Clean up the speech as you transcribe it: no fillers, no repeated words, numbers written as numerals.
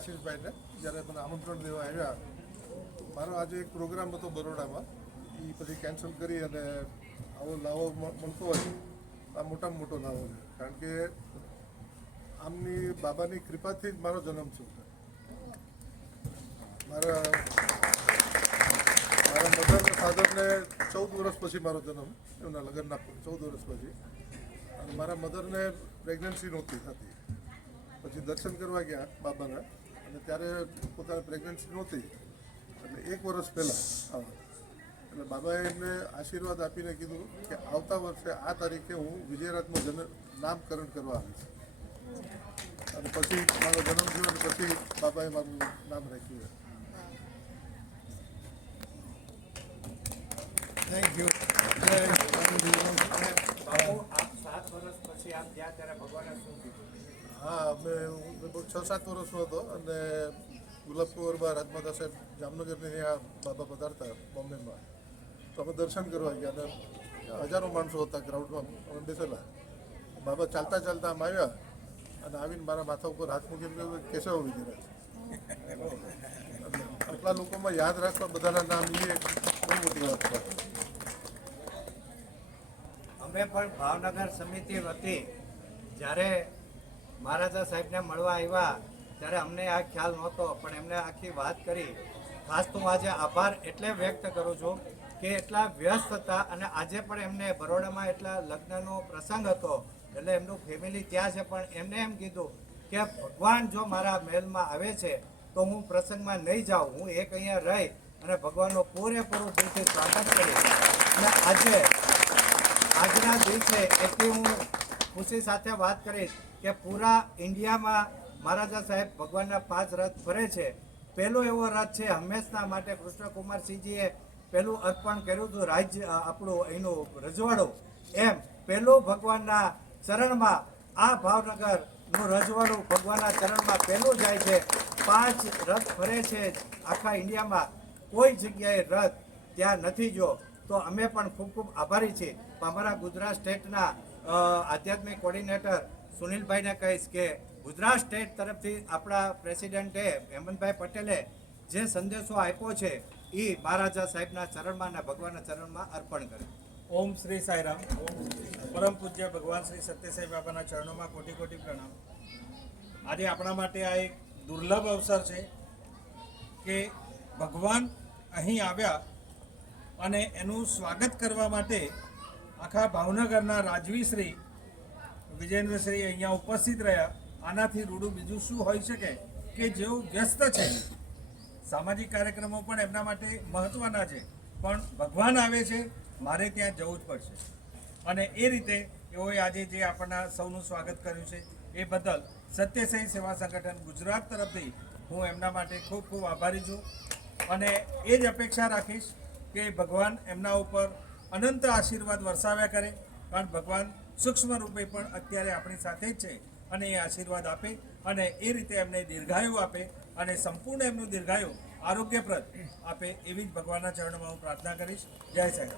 આશીષભાઈને જ્યારે મને આમંત્રણ દેવા આવ્યા. મારો આજે એક પ્રોગ્રામ હતો બરોડામાં, એ પછી કેન્સલ કરી અને આવો લાવો મળતો હોય આ મોટામાં મોટો લાવો છે. કારણ કે આમની બાબાની કૃપાથી જ મારો જન્મ છે. મારા મધર ફાધરને 14 વર્ષ પછી મારો જન્મ, એમના લગ્નના 14 વર્ષ પછી. અને મારા મધરને પ્રેગ્નન્સી નહોતી થતી. પછી દર્શન કરવા ગયા બાબાના, અને ત્યારે પોતાની પ્રેગ્નન્સી નહોતી, એટલે 1 વર્ષ પહેલાં એટલે બાબાએ એમને આશીર્વાદ આપીને કીધું કે આવતા વર્ષે આ તારીખે હું વિજયરાજનું નામકરણ કરવા આવીશ. અને પછી મારો જન્મ થયો અને પછી બાબાએ મારું નામ રાખ્યું. Thank you. હા, અમે લગભગ 6-7 વર્ષનો હતો અને ગુલાબકુંવરમાં રાજમાતા સાહેબ જામનગરની ત્યાં બાબા પધારતા બોમ્બેમાં, તો અમે દર્શન કરવા ગયા અને હજારો માણસો હતા ગ્રાઉન્ડમાં અમે બેસેલા. બાબા ચાલતા ચાલતા આમ આવ્યા અને આવીને મારા માથા ઉપર હાથ મૂકીને કહ્યું કેશવ વિજયરાજ. આટલા લોકોમાં યાદ રાખવા બધાના નામ એ બહુ મોટી વાત છે. અમે પણ ભાવનગર સમિતિ વતી જ્યારે મહારાજા સાહેબને મળવા આવ્યા ત્યારે અમને આ ખ્યાલ નહોતો, પણ એમને આખી વાત કરી. ખાસ તો આજે આભાર એટલે વ્યક્ત કરું છું કે એટલા વ્યસ્ત હતા અને આજે પણ એમને બરોડામાં એટલા લગ્નનો પ્રસંગ હતો એટલે એમનું ફેમિલી ત્યાં છે, પણ એમને એમ કીધું કે ભગવાન જો મારા મહેલમાં આવે છે તો હું પ્રસંગમાં નહીં જાઉં, હું એક અહીંયા રહી અને ભગવાનનો પૂરેપૂરું દિલથી સ્વાગત કરીશ. અને આજના દિવસે એટલી હું ખુશી સાથે વાત કરીશ કે પૂરા ઇન્ડિયામાં મહારાજા સાહેબ ભગવાનના 5 રથ ફરે છે. પહેલો એવો રથ છે હંમેશના માટે કૃષ્ણકુમારસિંહજીએ પહેલું અર્પણ કર્યું હતું રાજ્ય આપણું એનું રજવાડું. એમ પહેલું ભગવાનના ચરણમાં આ ભાવનગરનું રજવાડું ભગવાનના ચરણમાં પહેલું જાય છે. 5 રથ ફરે છે આખા ઇન્ડિયામાં, કોઈ જગ્યાએ રથ ત્યાં નથી જો. તો અમે પણ ખૂબ ખૂબ આભારી છીએ. અમારા ગુજરાત સ્ટેટના આધ્યાત્મિક કોર્ડિનેટર સુનિલભાઈને કહીશ કે ગુજરાત સ્ટેટ તરફથી આપણા પ્રેસિડેન્ટે હેમંતભાઈ પટેલે જે સંદેશો આપ્યો છે એ મહારાજા સાહેબના ચરણમાં અને ભગવાનના ચરણમાં અર્પણ કરે. ઓમ શ્રી સાઈરામ. પરમ પૂજ્ય ભગવાન શ્રી સત્યસાઈ બાબાના ચરણોમાં કોટી કોટી પ્રણામ. આજે આપણા માટે આ એક દુર્લભ અવસર છે કે ભગવાન અહીં આવ્યા અને એનું સ્વાગત કરવા માટે આખા ભાવનગરના રાજવી શ્રી વિજેન્દ્રશ્રી અહીંયા ઉપસ્થિત રહ્યા. આનાથી રૂડું બીજું શું હોઈ શકે કે જેઓ વ્યસ્ત છે, સામાજિક કાર્યક્રમો પણ એમના માટે મહત્ત્વના છે, પણ ભગવાન આવે છે મારે ત્યાં જવું જ પડશે. અને એ રીતે એઓએ આજે જે આપણના સૌનું સ્વાગત કર્યું છે એ બદલ સત્યસાઈ સેવા સંગઠન ગુજરાત તરફથી હું એમના માટે ખૂબ ખૂબ આભારી છું. અને એ જ અપેક્ષા રાખીશ કે ભગવાન એમના ઉપર અનંત આશીર્વાદ વરસાવ્યા કરે, કારણ ભગવાન સૂક્ષ્મ રૂપે પણ અત્યારે આપણી સાથે જ છે અને એ આશીર્વાદ આપે અને એ રીતે એમને દીર્ઘાયુ આપે અને સંપૂર્ણ એમનું દીર્ઘાયુ આરોગ્યપ્રદ આપે એવી જ ભગવાનના ચરણોમાં હું પ્રાર્થના કરીશ. જય સાહેબ.